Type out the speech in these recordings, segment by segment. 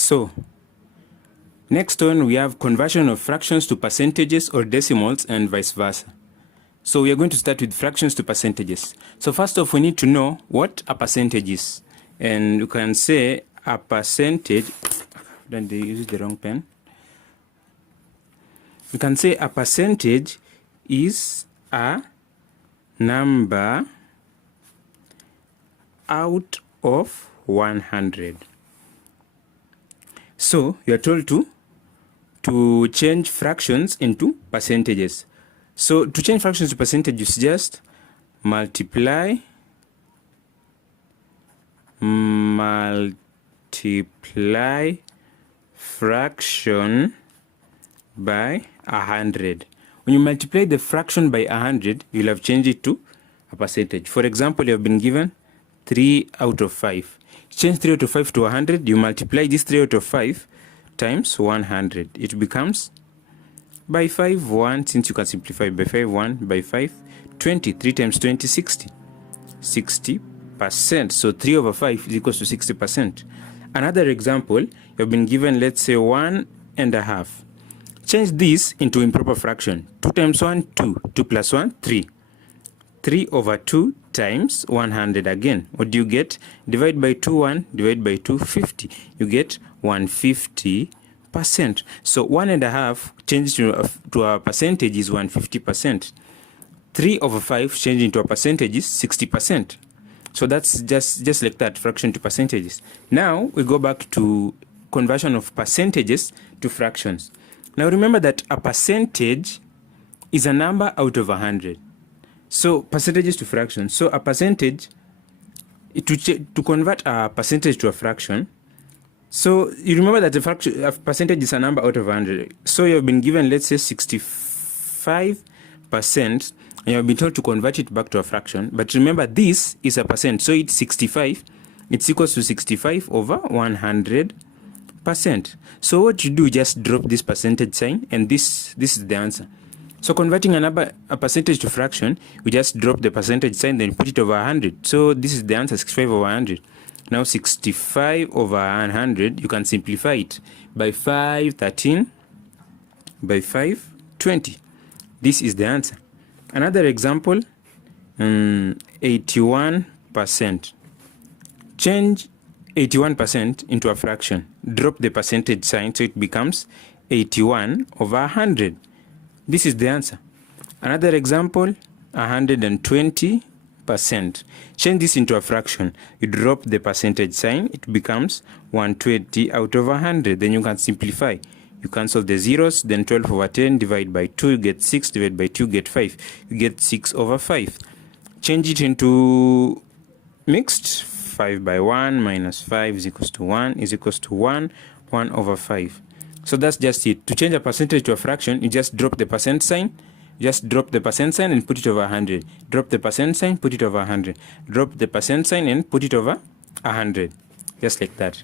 So, next one we have conversion of fractions to percentages or decimals and vice versa. So we are going to start with fractions to percentages. So first off, we need to know what a percentage is. And you can say a percentage, then they use the wrong pen. We can say a percentage is a number out of 100. So you are told to change fractions into percentages. So to change fractions to percentages, just multiply fraction by 100. When you multiply the fraction by 100, you'll have changed it to a percentage. For example, you have been given 3 out of 5. Change 3 out of 5 to 100, you multiply this 3 out of 5 times 100. It becomes by 5, 1, since you can simplify by 5, 1, by 5, 20. 3 times 20, 60. 60%. So 3 over 5 is equals to 60%. Another example, you have been given, let's say, 1.5. Change this into improper fraction. 2 times 1, 2. 2 plus 1, 3. 3 over 2 times 100 again. What do you get? Divide by 2, 1. Divide by 2, 50. You get 150%. So 1.5 changed to a percentage is 150%. 3 over 5 changed into a percentage is 60%. So that's just like that, fraction to percentages. Now we go back to conversion of percentages to fractions. Now remember that a percentage is a number out of 100. So percentages to fractions. So a percentage, to convert a percentage to a fraction, so you remember that a percentage is a number out of 100. So you have been given, let's say, 65%, and you have been told to convert it back to a fraction. But remember, this is a percent, so it's 65. It's equals to 65 over 100%. So what you do, just drop this percentage sign, and this is the answer. So converting a percentage to fraction, we just drop the percentage sign, then put it over 100. So this is the answer, 65 over 100. Now 65 over 100, you can simplify it by 5, 13, by 5, 20. This is the answer. Another example, 81%. Change 81% into a fraction. Drop the percentage sign so it becomes 81 over 100. This is the answer. Another example, 120%. Change this into a fraction. You drop the percentage sign, it becomes 120 out of 100. Then you can simplify. You cancel the zeros, then 12 over 10 divide by 2, you get 6, divide by 2, you get 5. You get 6 over 5. Change it into mixed. 5 by 1 minus 5 is equals to 1 is equals to 1 over 5. So that's just it. To change a percentage to a fraction, you just drop the percent sign. Just drop the percent sign and put it over 100. Drop the percent sign, put it over 100. Drop the percent sign and put it over 100. Just like that.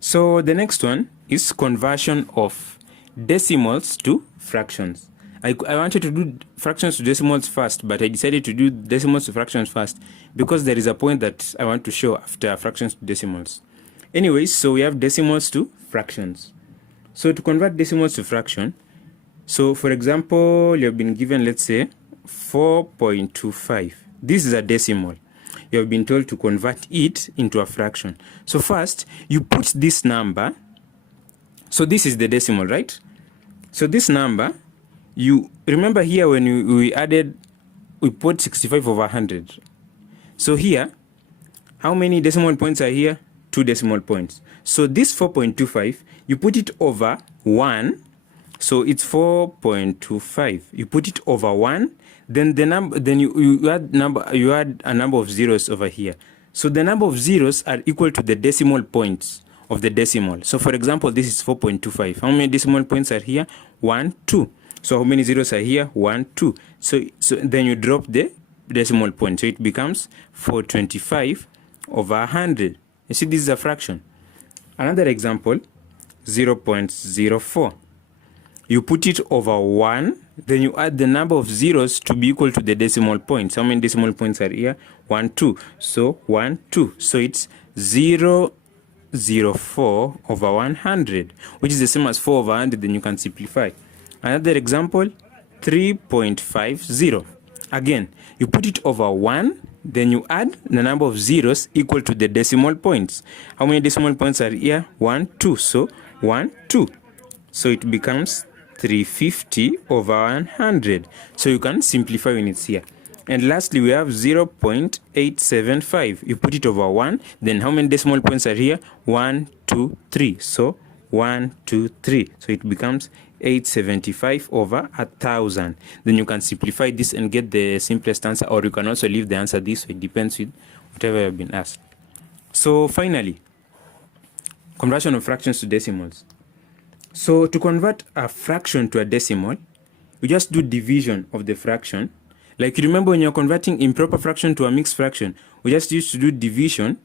So the next one is conversion of decimals to fractions. I wanted to do fractions to decimals first, but I decided to do decimals to fractions first because there is a point that I want to show after fractions to decimals. Anyways, so we have decimals to fractions. So to convert decimals to fraction, so for example, you have been given, let's say, 4.25. This is a decimal. You have been told to convert it into a fraction. So first, you put this number. So this is the decimal, right? So this number, you remember here when we put 65 over 100. So here, how many decimal points are here? 2 decimal points. So this 4.25, you put it over 1. So it's 4.25. You put it over 1, then the number, then you add a number of zeros over here. So the number of zeros are equal to the decimal points of the decimal. So for example, this is 4.25. How many decimal points are here? 1, 2. So how many zeros are here? 1, 2. So then you drop the decimal point. So it becomes 425 over 100. You see, this is a fraction. Another example, 0.04. You put it over 1, then you add the number of zeros to be equal to the decimal points. How many decimal points are here? 1, 2. So 1, 2. So it's 0 0.04/100, which is the same as 4 over 100. Then you can simplify. Another example, 3.50. Again, you put it over 1, then you add the number of zeros equal to the decimal points. How many decimal points are here? 1, 2. So 1, 2. So it becomes 350/100. So you can simplify when it's here. And lastly, we have 0.875. You put it over 1, then how many decimal points are here? 1, 2, 3. So 1, 2, 3. So it becomes 875/1000. Then you can simplify this and get the simplest answer, or you can also leave the answer this way. It depends with whatever you've been asked. So finally, conversion of fractions to decimals. So to convert a fraction to a decimal, we just do division of the fraction. Like you remember when you're converting improper fraction to a mixed fraction, we just used to do division.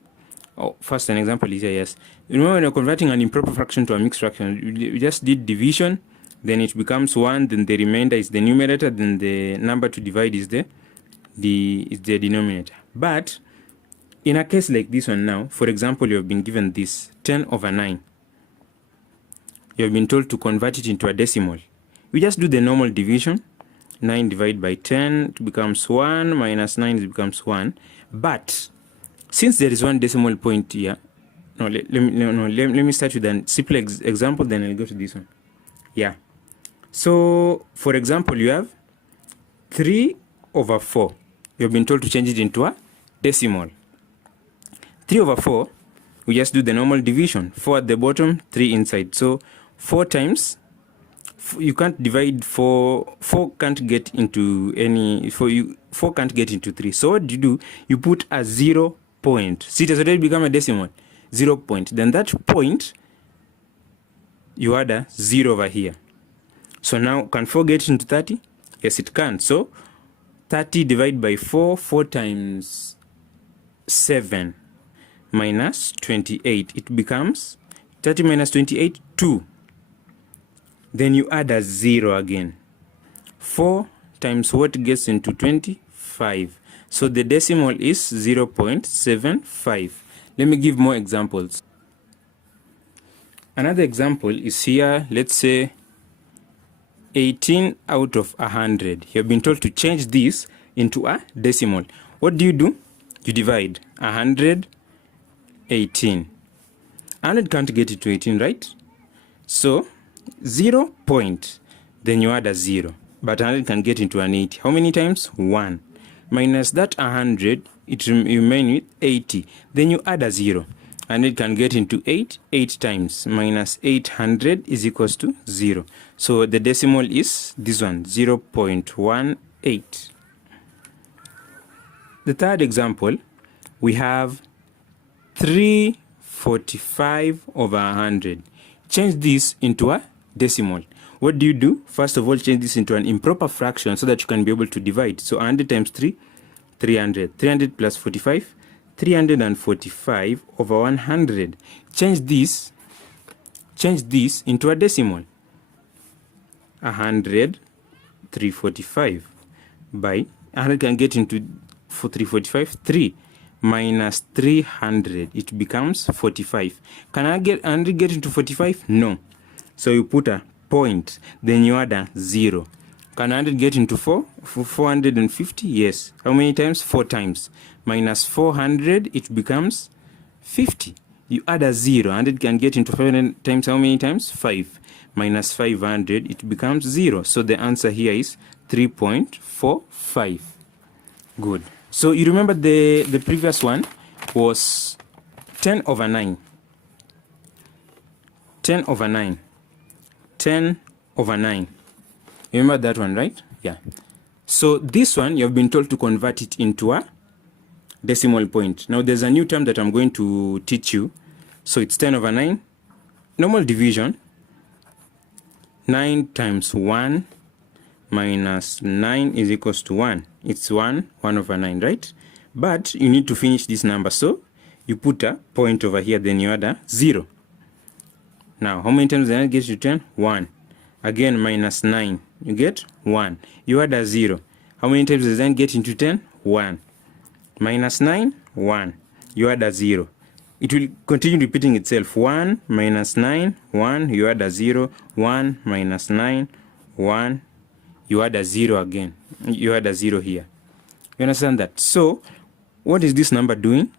Oh, first an example is here, yes. You remember when you're converting an improper fraction to a mixed fraction, we just did division, then it becomes 1, then the remainder is the numerator, then the number to divide is the denominator. But in a case like this one now, for example, you have been given this 10/9. You have been told to convert it into a decimal. We just do the normal division. 9 divided by 10, it becomes 1, minus 9, it becomes 1. But since there is one decimal point here, let me start with a simple example, then I'll go to this one. Yeah. So, for example, you have 3/4. You have been told to change it into a decimal. 3/4, we just do the normal division. 4 at the bottom, 3 inside. So 4 times, you can't divide 4. 4 can't get into any, 4 can't get into 3. So what do? You put a 0 point. See, it has already become a decimal. 0 point. Then that point, you add a 0 over here. So now, can 4 get into 30? Yes, it can. So 30 divided by 4, 4 times 7 minus 28. It becomes 30 minus 28, 2. Then you add a 0 again. 4 times what gets into 25. So the decimal is 0.75. Let me give more examples. Another example is here, let's say 18 out of 100. You have been told to change this into a decimal. What do? You divide 100, 18. 100 can't get into 18, right? So 0 point, then you add a 0. But 100 can get into an 80. How many times? 1. Minus that 100, it remains with 80. Then you add a 0. And it can get into 8 times. Minus 800 is equals to 0. So the decimal is this one, 0.18. The third example, we have 345/100. Change this into a decimal. What do? First of all, change this into an improper fraction so that you can be able to divide. So 100 times 3, 300. 300 plus 45, 345/100. Change this into a decimal. 100, 345 by 100 can get into 345, 3 minus 300, it becomes 45. Can 100 get into 45? No. So you put a point, then you add a 0. Can 100 get into 4? 450? Yes. How many times? 4 times. Minus 400, it becomes 50. You add a 0. 100 can get into 500 times. How many times? 5. Minus 500, it becomes 0. So the answer here is 3.45. Good. So you remember the previous one was 10/9. 10/9. 10/9. Remember that one, right? Yeah. So this one, you have been told to convert it into a decimal point. Now there's a new term that I'm going to teach you. So it's 10/9. Normal division. 9 times 1 minus 9 is equals to 1. It's 1/9, right? But you need to finish this number. So you put a point over here, then you add a 0. Now, how many times does that get to 10? 1. Again, minus 9. You get 1. You add a 0. How many times does that get into 10? 1. Minus 9, 1. You add a 0. it will continue repeating itself. 1 minus 9, 1, you add a 0, 1 minus 9, 1, you add a 0 again. You add a 0 here. You understand that? So, what is this number doing?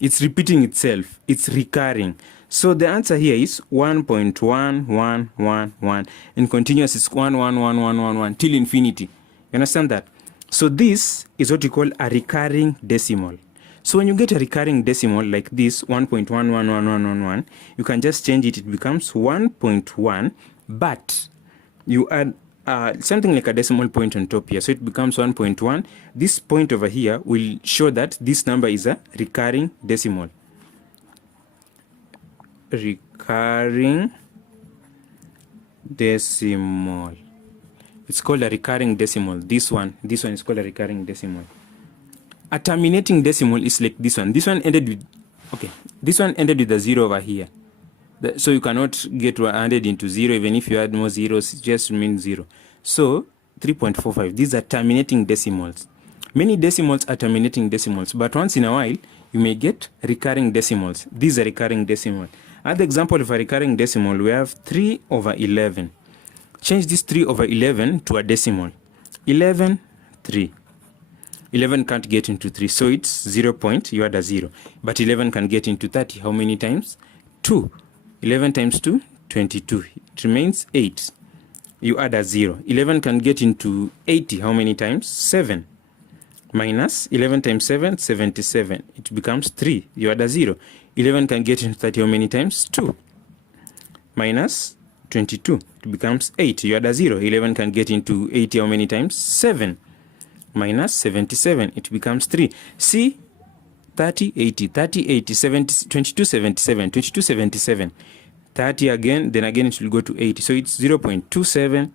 It's repeating itself. It's recurring. So the answer here is 1.1111, and continuous is 1 till infinity. You understand that? So this is what you call a recurring decimal. So when you get a recurring decimal like this, 1.111111, you can just change it. It becomes 1.1, but you add something like a decimal point on top here. So it becomes 1.1. This point over here will show that this number is a recurring decimal. Recurring decimal. It's called a recurring decimal. This one is called a recurring decimal. A terminating decimal is like this one. This one ended with, okay, this one ended with a 0 over here. So you cannot get 100 into 0. Even if you add more zeros, it just remains 0. So 3.45. These are terminating decimals. Many decimals are terminating decimals, but once in a while you may get recurring decimals. These are recurring decimals. Another example of a recurring decimal, we have 3 over 11. Change this 3 over 11 to a decimal. 11, 3. 11 can't get into 3, so it's 0 point, you add a 0. But 11 can get into 30. How many times? 2. 11 times 2, 22. It remains 8. You add a 0. 11 can get into 80. How many times? 7. Minus 11 times 7, 77. It becomes 3. You add a 0. 11 can get into 30. How many times? 2. Minus 22. It becomes 8. You add a 0. 11 can get into 80. How many times? 7. Minus 77. It becomes 3. See? 30, 80, 30, 80, 70, 22, 77, 22, 77. 30 again, then again it will go to 80. So it's 0.27,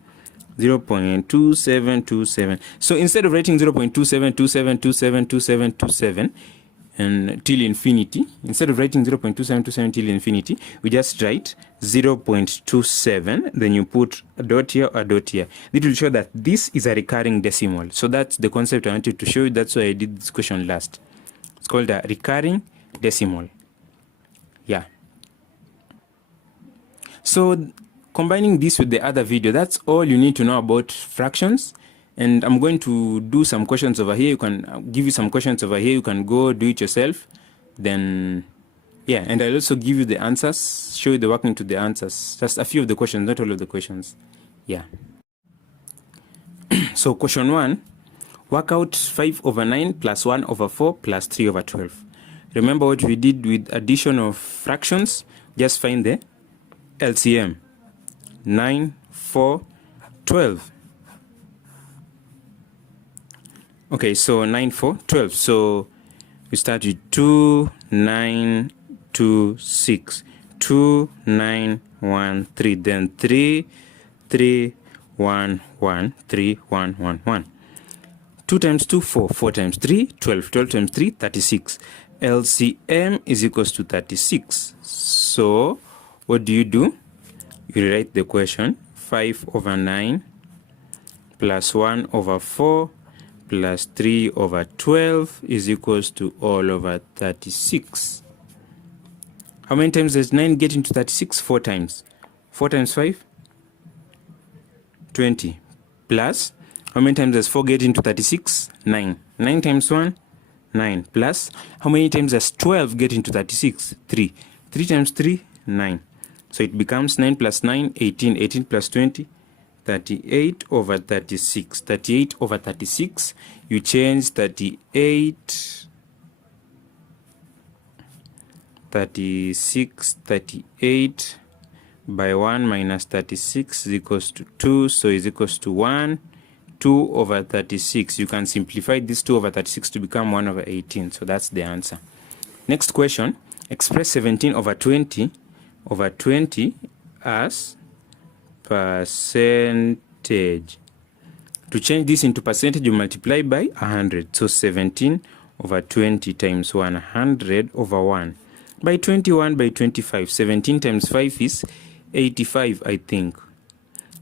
0.2727. So instead of writing 0.2727272727 and till infinity, instead of writing 0.2727 till infinity, we just write 0.27, then you put a dot here, a dot here. It will show that this is a recurring decimal. So that's the concept I wanted to show you. That's why I did this question last. It's called a recurring decimal. Yeah. So combining this with the other video, that's all you need to know about fractions. And I'm going to do some questions over here. You can give you some questions over here. You can go do it yourself. Then, yeah, and I'll also give you the answers, show you the working to the answers. Just a few of the questions, not all of the questions. Yeah. So question 1, work out 5 over 9 plus 1 over 4 plus 3 over 12. Remember what we did with addition of fractions? Just find the LCM. 9, 4, 12. Okay, so 9, 4, 12. So we start with 2, 9, 2, 6. 2, 9, 1, 3. Then 3, 3, 1, 1, 3, 1, 1, 1. 2 times 2, 4. 4 times 3, 12. 12 times 3, 36. LCM is equals to 36. So what do? You rewrite the question. 5 over 9 plus 1 over 4 plus 3 over 12 is equals to all over 36. How many times does 9 get into 36? 4 times. 4 times 5? 20. Plus, how many times does 4 get into 36? 9. 9 times 1? 9. Plus, how many times does 12 get into 36? 3. 3 times 3? 9. So it becomes 9 plus 9, 18. 18 plus 20? 38 over 36. 38 over 36. You change 38, 36, 38 by 1 minus 36 is equals to 2. So is equals to 1. 2 over 36. You can simplify this 2 over 36 to become 1 over 18. So that's the answer. Next question. Express 17 over 20 as percentage. To change this into percentage, you multiply by 100. So 17 over 20 times 100 over 1. By 21 by 25. 17 times 5 is 85, I think.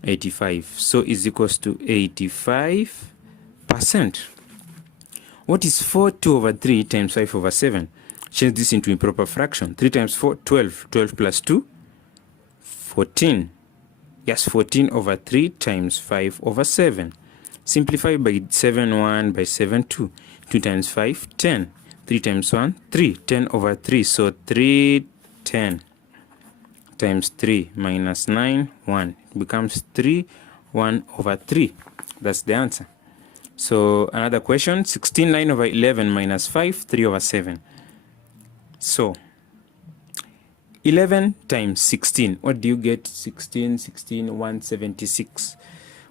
85. So is equals to 85%. What is 4 2 over 3 times 5 over 7? Change this into improper fraction. 3 times 4, 12. 12 plus 2, 14. Yes, 14 over 3 times 5 over 7. Simplify by 7, 1 by 7, 2. 2 times 5, 10. 3 times 1, 3. 10 over 3. So 3, 10 times 3 minus 9, 1. It becomes 3, 1 over 3. That's the answer. So another question, 16, 9 over 11 minus 5, 3 over 7. So 11 times 16. What do you get? 16, 176.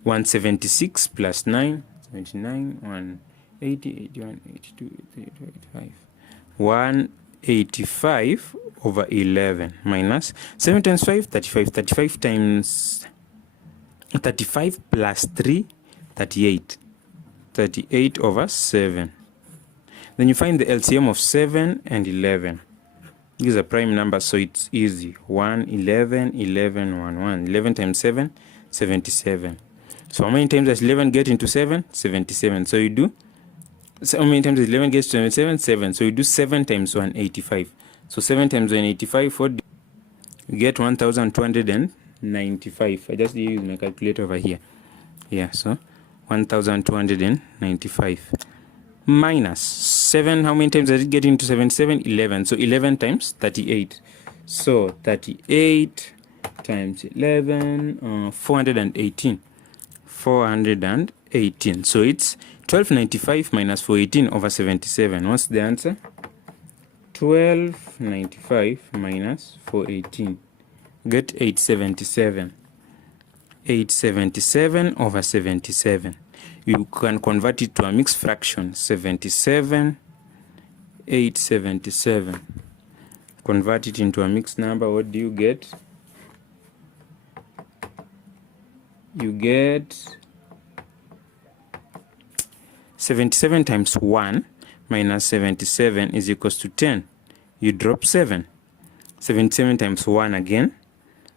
176 plus 9, 79, 180, 81, 82, 83, 85. 185 over 11 minus 7 times 5, 35. 35 times 35 plus 3, 38. 38 over 7. Then you find the LCM of 7 and 11. These are prime numbers, so it's easy. 1, 11, 11, 1, 1. 11 times 7, 77. So how many times does 11 get into 7? 77. So you do, so how many times does 11 gets to 77? 7. So you do 7 times 1, 85. So 7 times 1, 85, what do you get? 1,295. I just use my calculator over here. Yeah, so 1,295. Minus 7, how many times does it get into 77? 11. So 11 times 38. So 38 times 11, 418. 418. So it's 1295 minus 418 over 77. What's the answer? 1295 minus 418. Get 877. 877 over 77. You can convert it to a mixed fraction. 77, 877. Convert it into a mixed number. What do you get? You get 77 times 1 minus 77 is equals to 10. You drop 7. 77 times 1 again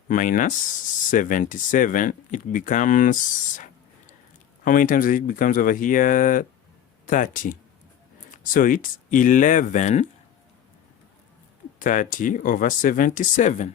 minus 77. It becomes, how many times it becomes over here? 30. So it's 11 30 over 77.